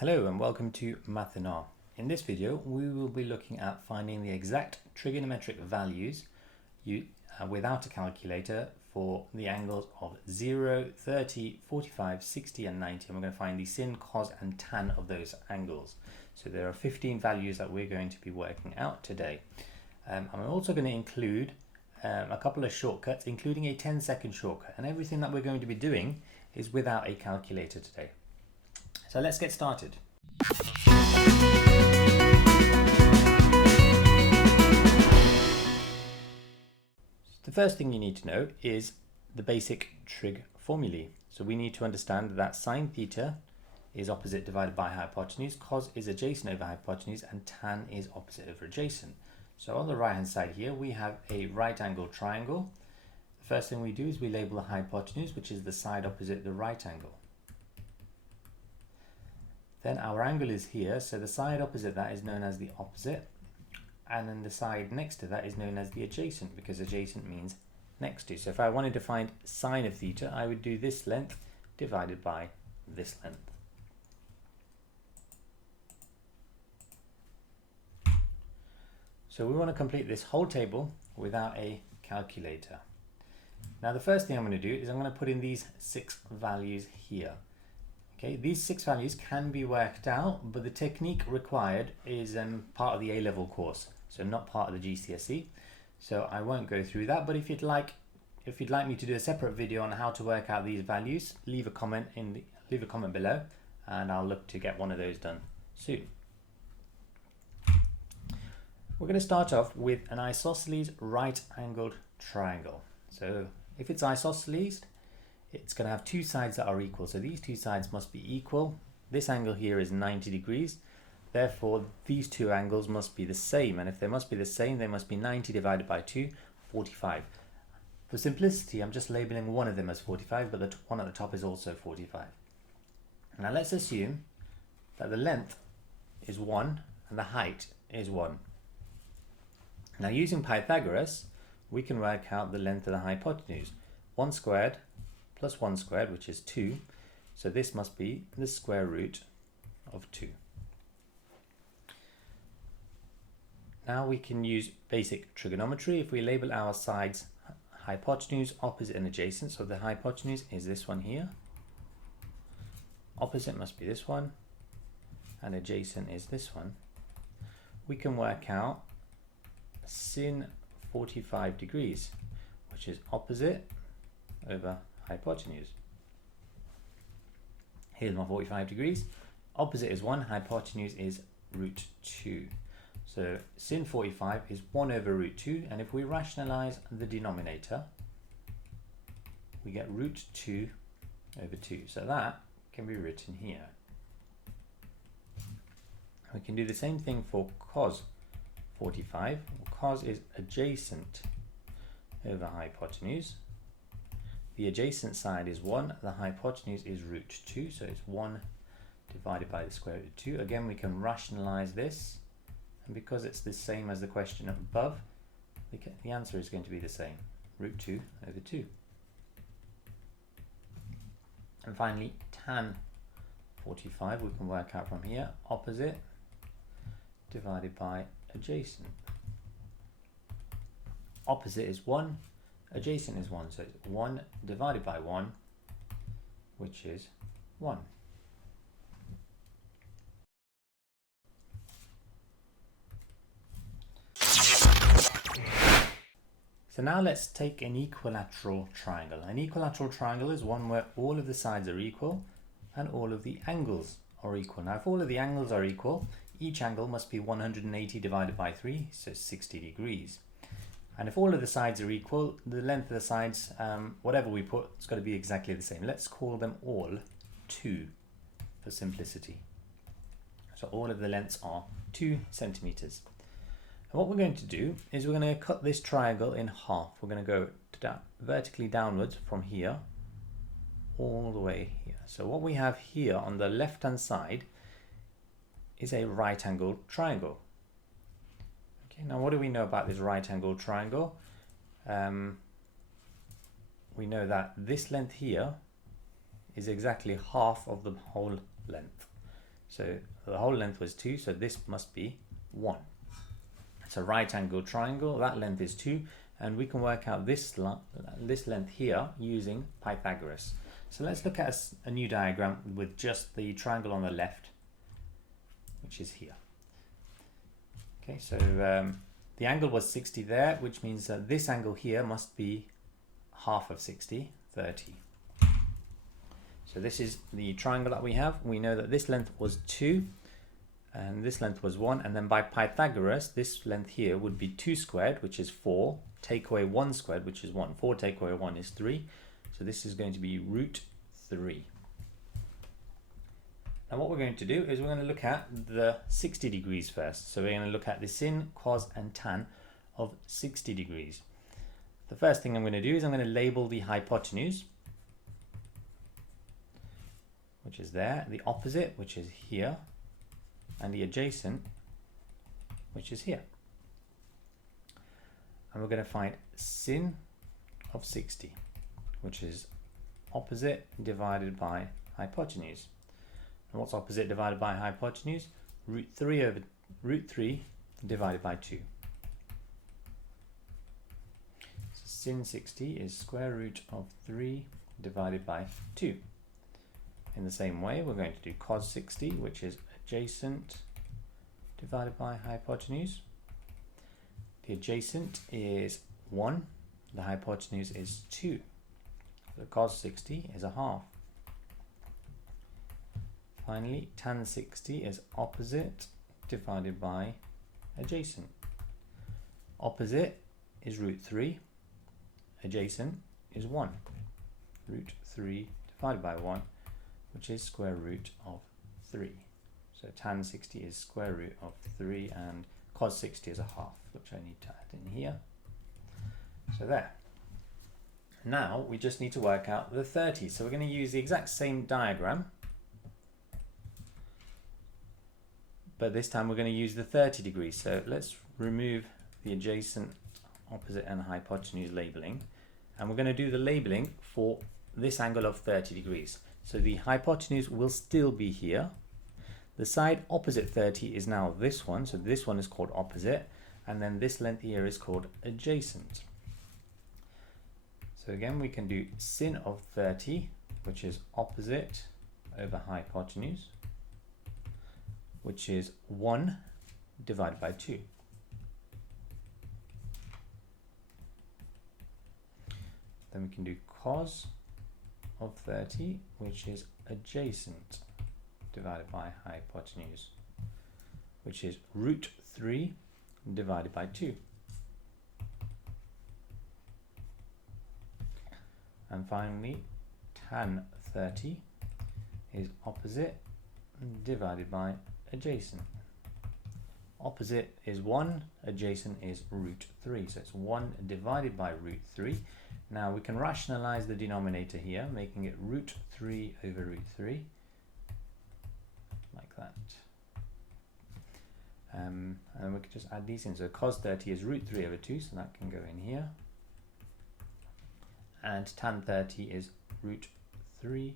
Hello and welcome to Math and R. In this video we will be looking at finding the exact trigonometric values without a calculator for the angles of 0, 30, 45, 60 and 90, and we're going to find the sin, cos and tan of those angles. So there are 15 values that we're going to be working out today. I'm also going to include a couple of shortcuts, including a 10-second shortcut, and everything that we're going to be doing is without a calculator today. So let's get started. The first thing you need to know is the basic trig formulae. So we need to understand that sine theta is opposite divided by hypotenuse, cos is adjacent over hypotenuse, and tan is opposite over adjacent. So on the right hand side here we have a right angle triangle. The first thing we do is we label the hypotenuse, which is the side opposite the right angle. Then our angle is here, so the side opposite that is known as the opposite, and then the side next to that is known as the adjacent, because adjacent means next to. So if I wanted to find sine of theta, I would do this length divided by this length. So we want to complete this whole table without a calculator. Now the first thing I'm going to do is I'm going to put in these 6 values here. Okay, these 6 values can be worked out, but the technique required is part of the A-level course, so not part of the GCSE. So I won't go through that, but if you'd like me to do a separate video on how to work out these values, leave a comment below, and I'll look to get one of those done soon. We're going to start off with an isosceles right-angled triangle. So if it's isosceles, it's going to have 2 sides that are equal. So these 2 sides must be equal. This angle here is 90 degrees. Therefore, these 2 angles must be the same. And if they must be the same, they must be 90 divided by 2, 45. For simplicity, I'm just labeling one of them as 45, but the one at the top is also 45. Now let's assume that the length is 1 and the height is 1. Now using Pythagoras, we can work out the length of the hypotenuse. 1 squared plus 1 squared, which is 2. So this must be the square root of 2. Now we can use basic trigonometry. If we label our sides hypotenuse, opposite and adjacent, so the hypotenuse is this one here, opposite must be this one, and adjacent is this one, we can work out sin 45 degrees, which is opposite over hypotenuse. Here's my 45 degrees. Opposite is 1, hypotenuse is root 2. So sin 45 is 1 over root 2, and if we rationalize the denominator, we get root 2 over 2. So that can be written here. We can do the same thing for cos 45. Cos is adjacent over hypotenuse. The adjacent side is 1, the hypotenuse is root 2, so it's 1 divided by the square root of 2. Again, we can rationalize this, and because it's the same as the question above, the answer is going to be the same, root 2 over 2. And finally, tan 45, we can work out from here, opposite divided by adjacent. Opposite is 1, adjacent is 1, so it's 1 divided by 1, which is 1. So now let's take an equilateral triangle. An equilateral triangle is one where all of the sides are equal and all of the angles are equal. Now if all of the angles are equal, each angle must be 180 divided by 3, so 60 degrees. And if all of the sides are equal, the length of the sides, whatever we put, it's got to be exactly the same. Let's call them all 2 for simplicity. So all of the lengths are 2 centimeters. And what we're going to do is we're going to cut this triangle in half. We're going to go vertically downwards from here all the way here. So what we have here on the left hand side is a right angled triangle. Now what do we know about this right angled triangle? We know that this length here is exactly half of the whole length. So the whole length was 2, so this must be 1. It's a right angle triangle, that length is 2, and we can work out this length here using Pythagoras. So let's look at a new diagram with just the triangle on the left, which is here. Okay, so the angle was 60 there, which means that this angle here must be half of 60, 30. So this is the triangle that we have. We know that this length was 2 and this length was 1, and then by Pythagoras this length here would be 2 squared, which is 4, take away 1 squared, which is 1. 4 take away 1 is 3, so this is going to be root 3. Now what we're going to do is we're going to look at the 60 degrees first. So we're going to look at the sin, cos and tan of 60 degrees. The first thing I'm going to do is I'm going to label the hypotenuse, which is there, the opposite, which is here, and the adjacent, which is here. And we're going to find sin of 60, which is opposite divided by hypotenuse. And what's opposite divided by hypotenuse? Root 3 divided by 2. So sin 60 is square root of 3 divided by 2. In the same way, we're going to do cos 60, which is adjacent divided by hypotenuse. The adjacent is 1, the hypotenuse is 2. So cos 60 is a half. Finally, tan 60 is opposite divided by adjacent. Opposite is root 3, adjacent is 1. Root 3 divided by 1, which is square root of 3. So tan 60 is square root of 3 and cos 60 is a half, which I need to add in here. So there. Now we just need to work out the 30. So we're going to use the exact same diagram, but this time we're going to use the 30 degrees. So let's remove the adjacent, opposite and hypotenuse labeling, and we're going to do the labeling for this angle of 30 degrees. So the hypotenuse will still be here. The side opposite 30 is now this one, so this one is called opposite, and then this length here is called adjacent. So again we can do sin of 30, which is opposite over hypotenuse, which is 1 divided by 2. Then we can do cos of 30, which is adjacent divided by hypotenuse, which is root 3 divided by 2. And finally, tan 30 is opposite divided by adjacent. Opposite is 1, adjacent is root 3, so it's 1 divided by root 3. Now we can rationalize the denominator here, making it root 3 over root 3, like that. And then we can just add these in. So cos 30 is root 3 over 2, so that can go in here. And tan 30 is root 3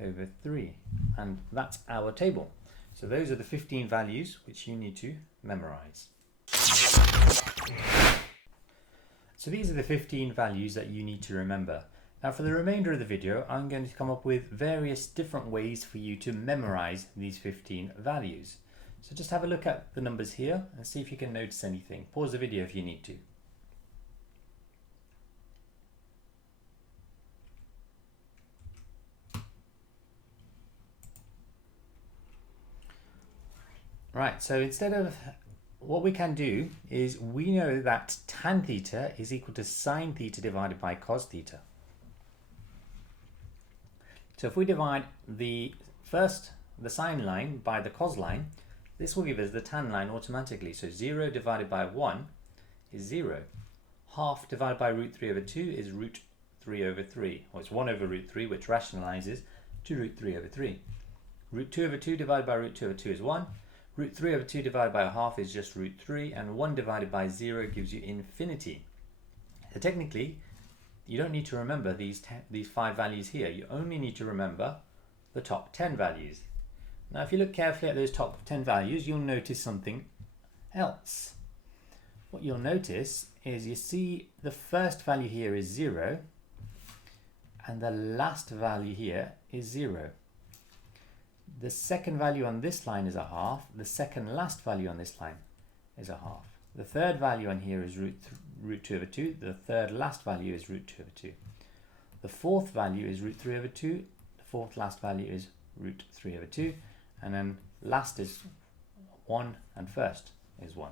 over 3. And that's our table. So those are the 15 values which you need to memorize. So these are the 15 values that you need to remember. Now for the remainder of the video, I'm going to come up with various different ways for you to memorize these 15 values. So just have a look at the numbers here and see if you can notice anything. Pause the video if you need to. Right, so instead of, what we can do is we know that tan theta is equal to sine theta divided by cos theta. So if we divide the sine line by the cos line, this will give us the tan line automatically. So 0 divided by 1 is 0. Half divided by root 3 over 2 is root 3 over 3. Or it's 1 over root 3, which rationalizes to root 3 over 3. Root 2 over 2 divided by root 2 over 2 is 1. Root 3 over 2 divided by a half is just root 3, and 1 divided by 0 gives you infinity. So technically, you don't need to remember these 5 values here. You only need to remember the top 10 values. Now if you look carefully at those top 10 values, you'll notice something else. What you'll notice is you see the first value here is 0 and the last value here is 0. The second value on this line is a half, the second last value on this line is a half. The third value on here is root 2 over 2, the third last value is root 2 over 2. The fourth value is root 3 over 2, the fourth last value is root 3 over 2, and then last is 1 and first is 1.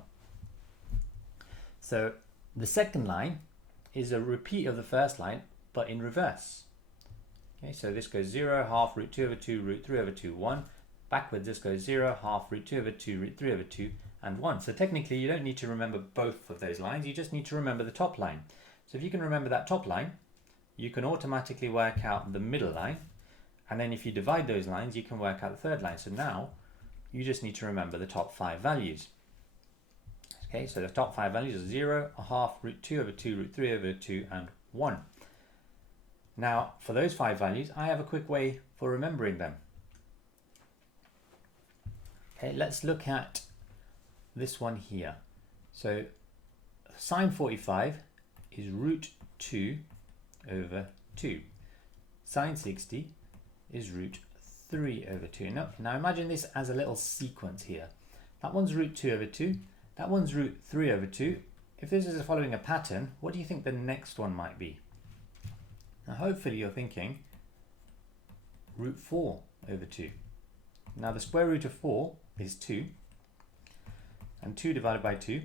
So the second line is a repeat of the first line, but in reverse. Okay, so this goes 0, half, root 2 over 2, root 3 over 2, 1. Backwards, this goes 0, half, root 2 over 2, root 3 over 2, and 1. So technically, you don't need to remember both of those lines. You just need to remember the top line. So if you can remember that top line, you can automatically work out the middle line. And then if you divide those lines, you can work out the third line. So now, you just need to remember the top 5 values. Okay, so the top 5 values are 0, a half, root 2 over 2, root 3 over 2, and 1. Now, for those 5 values, I have a quick way for remembering them. Okay, let's look at this one here. So, sine 45 is root 2 over 2. Sine 60 is root 3 over 2. Now imagine this as a little sequence here. That one's root 2 over 2. That one's root 3 over 2. If this is following a pattern, what do you think the next one might be? Now hopefully you're thinking root 4 over 2. Now the square root of 4 is 2, and 2 divided by 2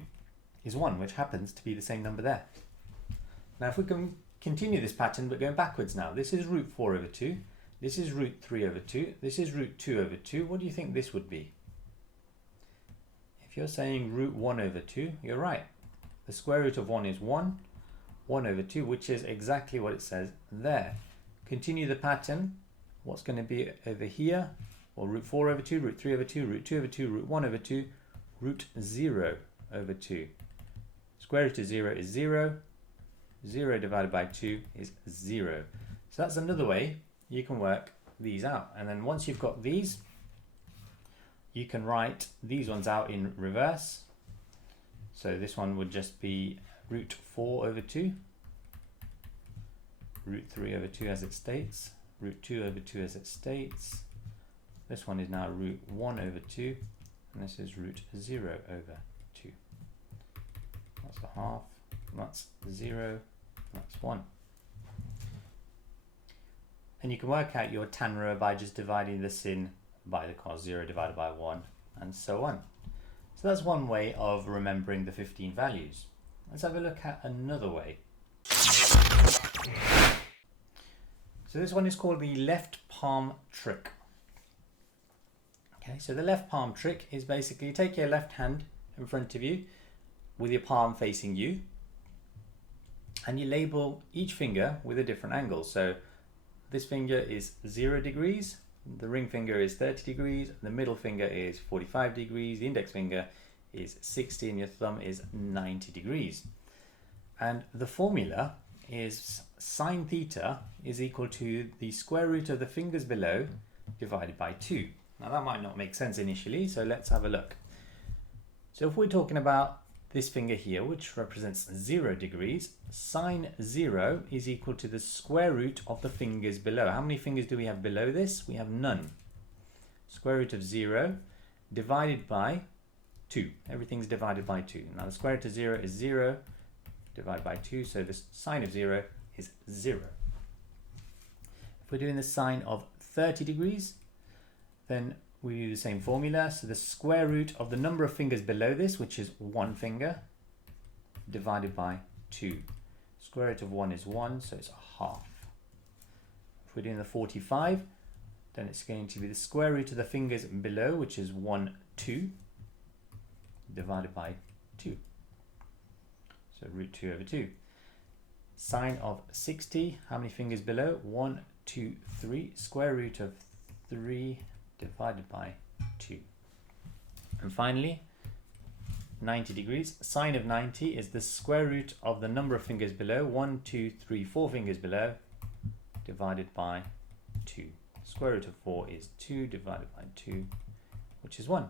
is 1, which happens to be the same number there. Now if we can continue this pattern but going backwards now, this is root 4 over 2, this is root 3 over 2, this is root 2 over 2, what do you think this would be? If you're saying root 1 over 2, you're right. The square root of 1 is 1, 1 over 2, which is exactly what it says there. Continue the pattern, what's going to be over here? Well, root 4 over 2, root 3 over 2, root 2 over 2, root 1 over 2, root 0 over 2. Square root of 0 is 0, 0 divided by 2 is 0. So that's another way you can work these out. And then once you've got these, you can write these ones out in reverse. So this one would just be root 4 over 2, root 3 over 2 as it states, root 2 over 2 as it states. This one is now root 1 over 2, and this is root 0 over 2. That's a half, that's 0, that's 1. And you can work out your tan row by just dividing the sin by the cos, 0 divided by 1, and so on. So that's one way of remembering the 15 values. Let's have a look at another way. So this one is called the left palm trick. Okay, so the left palm trick is basically you take your left hand in front of you with your palm facing you, and you label each finger with a different angle. So this finger is 0 degrees, the ring finger is 30 degrees, the middle finger is 45 degrees, the index finger is 60, and your thumb is 90 degrees. And the formula is sine theta is equal to the square root of the fingers below divided by 2. Now that might not make sense initially, so let's have a look. So if we're talking about this finger here, which represents 0 degrees, sine 0 is equal to the square root of the fingers below. How many fingers do we have below this? We have none. Square root of 0 divided by 2. Everything's divided by 2. Now the square root of 0 is 0 divided by 2, so the sine of 0 is 0. If we're doing the sine of 30 degrees, then we do the same formula. So the square root of the number of fingers below this, which is 1 finger, divided by 2. Square root of 1 is 1, so it's a half. If we're doing the 45, then it's going to be the square root of the fingers below, which is 1, 2, divided by 2. So root 2 over 2. Sine of 60, how many fingers below? 1, 2, 3. Square root of 3 divided by 2. And finally, 90 degrees. Sine of 90 is the square root of the number of fingers below, 1, 2, 3, 4 fingers below, divided by 2. Square root of 4 is 2 divided by 2, which is 1.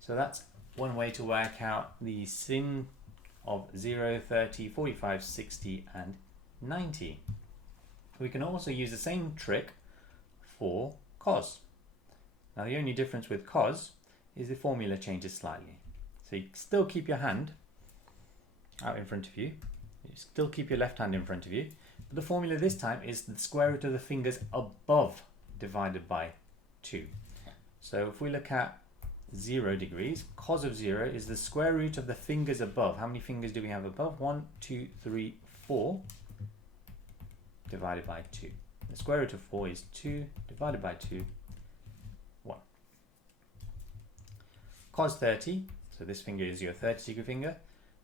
So that's one way to work out the sin of 0, 30, 45, 60 and 90. We can also use the same trick for cos. Now the only difference with cos is the formula changes slightly. So you still keep your hand out in front of you. You still keep your left hand in front of you. But the formula this time is the square root of the fingers above divided by 2. So if we look at 0 degrees, cos of 0 is the square root of the fingers above. How many fingers do we have above? 1, 2, 3, 4 divided by 2. The square root of 4 is 2 divided by 2, 1. Cos 30, so this finger is your 30-degree finger,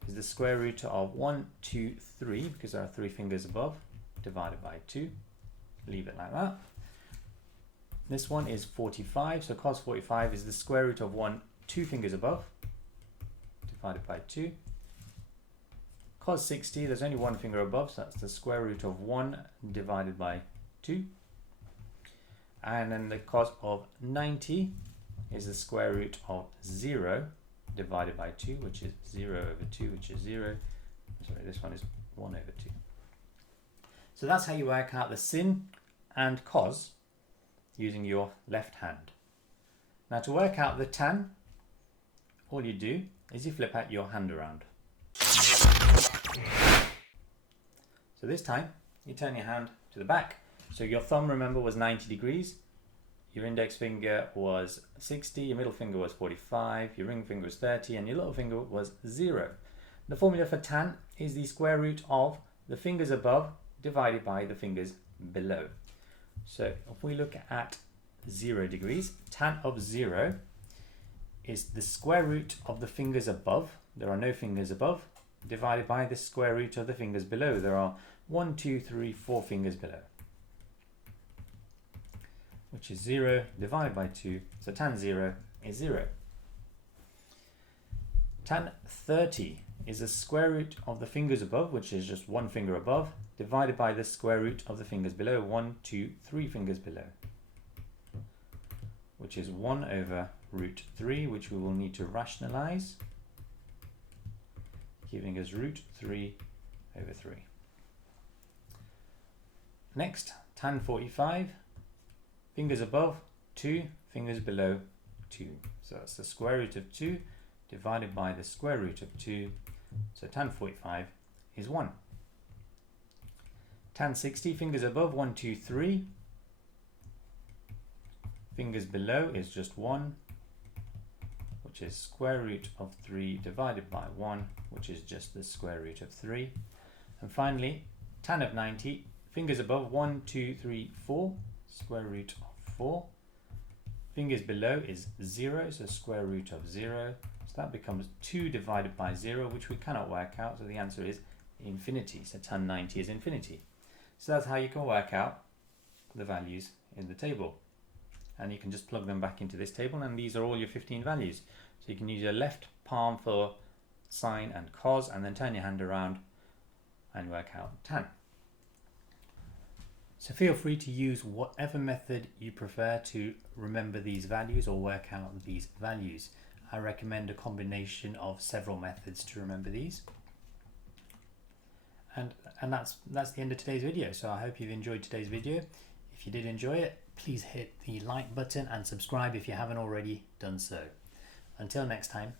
is the square root of 1, 2, 3, because there are 3 fingers above, divided by 2. Leave it like that. This one is 45, so cos 45 is the square root of 1, 2 fingers above, divided by 2. Cos 60, there's only 1 finger above, so that's the square root of 1 divided by 2. And then the cos of 90 is the square root of 0 divided by 2, which is 0 over 2, which is 0. Sorry, this one is 1 over 2. So that's how you work out the sin and cos using your left hand. Now to work out the tan, all you do is you flip out your hand around. So this time you turn your hand to the back. So your thumb, remember, was 90 degrees, your index finger was 60, your middle finger was 45, your ring finger was 30 and your little finger was 0. The formula for tan is the square root of the fingers above divided by the fingers below. So if we look at 0 degrees, tan of 0 is the square root of the fingers above, there are no fingers above, divided by the square root of the fingers below. There are 1, 2, 3, 4 fingers below, which is 0 divided by 2. So tan 0 is 0. Tan 30 is the square root of the fingers above, which is just 1 finger above, divided by the square root of the fingers below, 1, 2, 3 fingers below, which is 1 over root 3, which we will need to rationalize, giving us root 3 over 3. Next, tan 45, fingers above, 2, fingers below, 2. So that's the square root of 2 divided by the square root of 2. So tan 45 is 1. Tan 60, fingers above, 1, 2, 3. Fingers below is just 1, which is square root of 3 divided by 1, which is just the square root of 3. And finally, tan of 90, fingers above, 1, 2, 3, 4, square root of 4. Fingers below is 0, so square root of 0. So that becomes 2 divided by 0, which we cannot work out, so the answer is infinity. So tan 90 is infinity. So that's how you can work out the values in the table. And you can just plug them back into this table, and these are all your 15 values. So you can use your left palm for sine and cos, and then turn your hand around and work out tan. So feel free to use whatever method you prefer to remember these values or work out these values. I recommend a combination of several methods to remember these. And that's the end of today's video. So I hope you've enjoyed today's video. If you did enjoy it, please hit the like button and subscribe if you haven't already done so. Until next time,